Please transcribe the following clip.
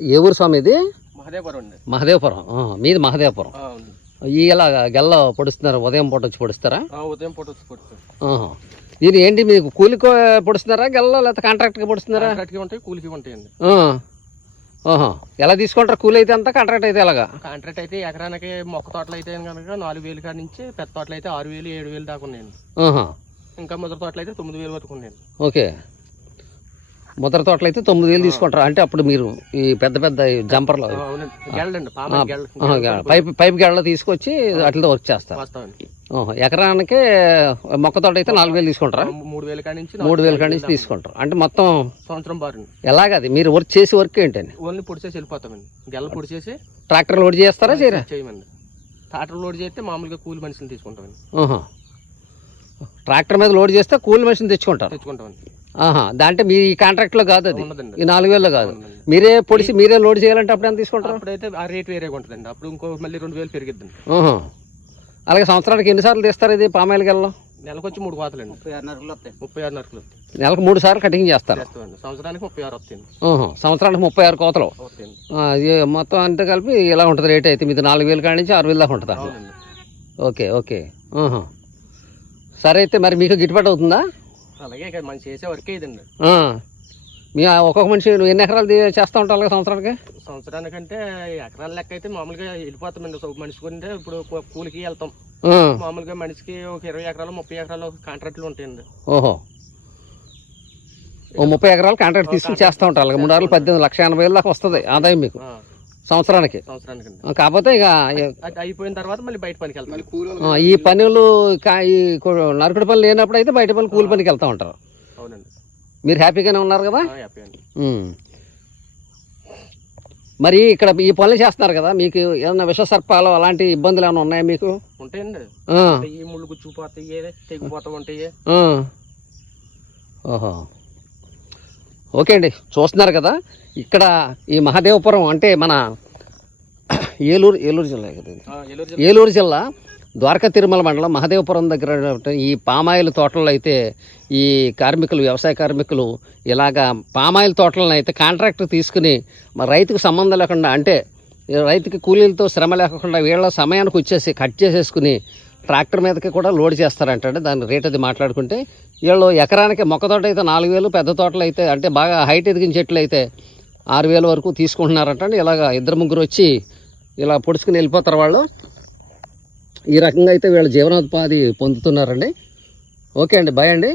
ఏ ఊరు స్వామి ఇది? మహదేవపురం అండి. మహదేవపురం. మీది మహదేవపురం. ఇలా గెల్ల పొడుస్తున్నారు? ఉదయం పూట వచ్చి పొడుస్తారా? ఉదయం పూట వచ్చి ఆహా. ఇది ఏంటి? మీకు కూలికో పొడుస్తున్నారా? గెల్ల లేకపోతే కాంట్రాక్ట్గా పొడుస్తున్నారా? కాంట్రాక్ట్కి ఉంటాయి కూలికి ఉంటాయండి. ఎలా తీసుకుంటారు? కూలి అయితే అంతా కాంట్రాక్ట్ అయితే ఎలాగా? కాంట్రాక్ట్ అయితే ఎకరానికి మొక్క తోటలు అయితే కనుక నాలుగు వేలు కాడి నుంచి పెద్ద తోటలు అయితే ఆరు వేలు ఏడు వేలు దాకా ఉన్నాయండి. ఇంకా ముద్ర తోటలు అయితే తొమ్మిది వేలు వరకు ఉన్నాయండి. ఓకే. ముద్ర తోటలు అయితే తొమ్మిది వేలు తీసుకుంటారు. అంటే అప్పుడు మీరు ఈ పెద్ద పెద్ద జంపర్లు పైప్ పైప్ గెళ్ళ తీసుకొచ్చి వాటితో వర్క్ చేస్తారు. ఎకరానికి మొక్క తోట అయితే నాలుగు వేలు తీసుకుంటారా? మూడు వేల కాడి నుంచి మూడు వేల కాడి నుంచి తీసుకుంటారు. అంటే మొత్తం సంవత్సరం బారండి ఎలాగది? మీరు వర్క్ చేసి వర్క్ ఏంటండి? ఓన్లీ పొడిచేసి వెళ్ళిపోతామండి. గెల్ల పొడిచేసి ట్రాక్టర్ లోడ్ చేస్తారా చేయరా? చేయమండి. టాటర్ లోడ్ చేస్తే మామూలుగా కూలి మనిషిని తీసుకుంటామండి. ట్రాక్టర్ మీద లోడ్ చేస్తే కూలి మెషిన్ తెచ్చుకుంటారు? తెచ్చుకుంటామండి. ఆహా దాంటే మీ కాంట్రాక్ట్లో కాదు అది. ఈ నాలుగు వేలలో కాదు. మీరే పొడిచి మీరే లోడ్ చేయాలంటే అప్పుడు ఎంత తీసుకుంటారు? అప్పుడైతే ఆ రేట్ వేరేగా ఉంటుందండి. అప్పుడు ఇంకో మళ్ళీ రెండు వేలు పెరిగిద్దండి. ఆహా. అలాగే సంవత్సరానికి ఎన్నిసార్లు తీస్తారు ఇది పామాయిల్ గెల్లో? నెలకు వచ్చి మూడు కోతలండి ముప్పై ఆరు నరకులు వస్తాయి. ముప్పై ఆరు నరకులు నెలకు మూడు సార్లు కటింగ్ చేస్తారు. చేస్తామండి. సంవత్సరానికి ముప్పై ఆరు వస్తాయండి. ఆహా. సంవత్సరానికి ముప్పై ఆరు కోతలు. వస్తాయండి. ఆ, ఇది మొత్తం అంతా కలిపి ఇలా ఉంటుంది రేట్ అయితే. మీది నాలుగు వేల కాడి నుంచి ఆరు వేల దాకా ఉంటుంది? అవునండి. Okay okay. ఆహా. సరే అయితే మరి మీకు గిట్టుబాటు అవుతుందా? అలాగే మనం చేసే వర్క్ ఇదండి. ఆ. మీ ఒక్కొక్క మనిషి నువ్వు ఎన్ని ఎకరాలు చేస్తూ ఉంటావు అలాగే సంవత్సరానికి? సంవత్సరానికంటే ఎకరాల లెక్క అయితే మామూలుగా వెళ్ళిపోతామండి. ఒక మనిషి కొంటే ఇప్పుడు కూలికి వెళ్తాం. మామూలుగా మనిషికి ఒక ఇరవై ఎకరాలు ముప్పై ఎకరాలు కాంట్రాక్ట్లు ఉంటాయండి. ఓహో. ఓ ముప్పై ఎకరాలు కాంట్రాక్ట్ తీసుకుని చేస్తూ ఉంటారు. అలాగే మూడు ఆరులు పద్దెనిమిది లక్ష ఎనభై వేలు దాకా వస్తుంది ఆదాయం మీకు. సంవత్సరానికి. సంవత్సరానికండి. ఆ, కాకపోతే ఇక అయిపోయిన తర్వాత మళ్ళీ బయట పనికి వెళ్తాం ఆ, ఈ పనులు కా- ఈ కు- నరుకుడు పనులు లేనప్పుడు అయితే బయట పనులు కూలి పనికి వెళ్తూ ఉంటారు. అవునండి. మీరు హ్యాపీగానే ఉన్నారు కదా? ఆ, హ్యాపీ అండి. ఉమ్. మరి ఇక్కడ ఈ పనులు చేస్తున్నారు కదా మీకు ఏమన్నా విష సర్పాలు అలాంటి ఇబ్బందులు ఏమైనా ఉన్నాయా మీకు? ఉంటాయండి. ఆ, ఈ ముళ్ళు గుచ్చుకుపోతాయి తెగిపోతా ఉంటాయి. ఓహో. ఓకే అండి చూస్తున్నారు కదా. ఇక్కడ ఈ మహదేవపురం అంటే మన ఏలూరు ఏలూరు జిల్లా కదా ఏలూరు జిల్లా. ద్వారకా తిరుమల మండలం మహదేవపురం దగ్గర ఈ పామాయిల్ తోటల్లో అయితే ఈ కార్మికులు వ్యవసాయ కార్మికులు ఇలాగా పామాయిల్ తోటలను అయితే కాంట్రాక్ట్ తీసుకుని రైతుకు సంబంధం లేకుండా అంటే రైతుకి కూలీలతో శ్రమ లేకుండా వీళ్ళ సమయానికి వచ్చేసి కట్ చేసేసుకుని ట్రాక్టర్ మీదకి కూడా లోడ్ చేస్తారంటే దాని రేట్ అది మాట్లాడుకుంటే వీళ్ళు ఎకరానికి మొక్క తోట అయితే నాలుగు వేలు పెద్ద తోటలు అయితే అంటే బాగా హైట్ ఎదిగిన చెట్లు అయితే ఆరు వేల వరకు తీసుకుంటున్నారంటే ఇలాగ ఇద్దరు ముగ్గురు వచ్చి ఇలా పొడుచుకుని వెళ్ళిపోతారు వాళ్ళు. ఈ రకంగా అయితే వీళ్ళ జీవనోపాధి పొందుతున్నారండి. ఓకే అండి బాయ్ అండి.